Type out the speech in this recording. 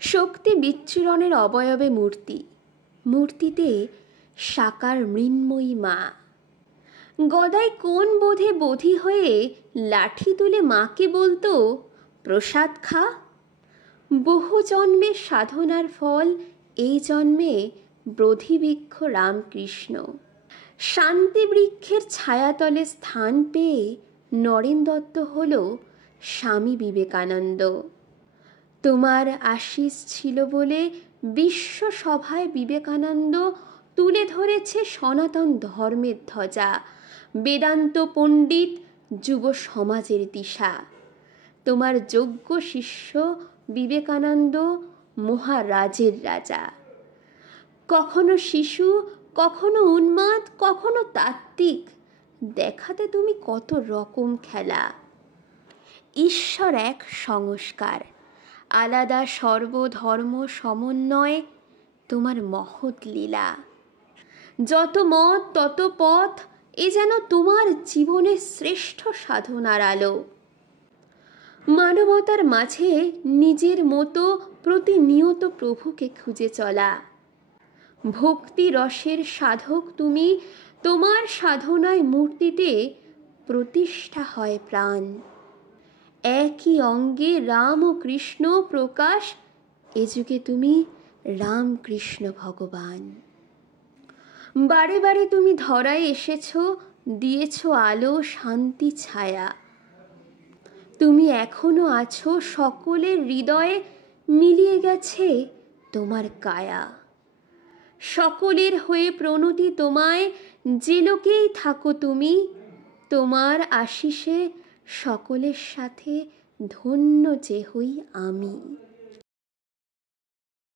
শক্তি বিচ্ছুরণের অবয়বে মূর্তি, মূর্তিতে সাকার মৃন্ময়ী মা। গদাই কোন বোধে বোধি হয়ে লাঠি তুলে মাকে বলতো, প্রসাদ খা। বহু জন্মের সাধনার ফল এই জন্মে বোধিবৃক্ষ রামকৃষ্ণ। শান্তি বৃক্ষের ছায়াতলে স্থান পেয়ে নরেন দত্ত হল স্বামী বিবেকানন্দ। তোমার আশিস ছিল বলে বিশ্বসভায় বিবেকানন্দ তুলে ধরেছে সনাতন ধর্মের ধ্বজা, বেদান্ত পণ্ডিত যুব সমাজের দিশা। তোমার যোগ্য শিষ্য বিবেকানন্দ মহারাজের রাজা। কখনো শিশু, কখনো উন্মাদ, কখনো তাত্ত্বিক, দেখাতে তুমি কত রকম খেলা। ঈশ্বর এক সংস্কার, আলাদা সর্বধর্ম সমন্বয় তোমার মহৎ লীলা। যত মত তত পথ, এ যেন তোমার জীবনের শ্রেষ্ঠ সাধনার আলো। মানবতার মাঝে নিজের মতো প্রতিনিয়ত প্রভুকে খুঁজে চলা। ভক্তি রসের সাধক তুমি, তোমার সাধনায় মূর্তিতে প্রতিষ্ঠা হয় প্রাণ। একই অঙ্গে রাম ও কৃষ্ণ প্রকাশ, এ যুগে তুমি রামকৃষ্ণ ভগবান। বারে বারে তুমি ধরায় এসেছ, দিয়েছ আলো শান্তি ছায়া। তুমি এখনো আছো সকলের হৃদয়ে, মিলিয়ে গেছে তোমার কায়া। সকলের হয়ে প্রণতি তোমায়, যে লোকেই থাকো তুমি, তোমার আশিসে সকলের সাথে ধন্য যে হই আমি।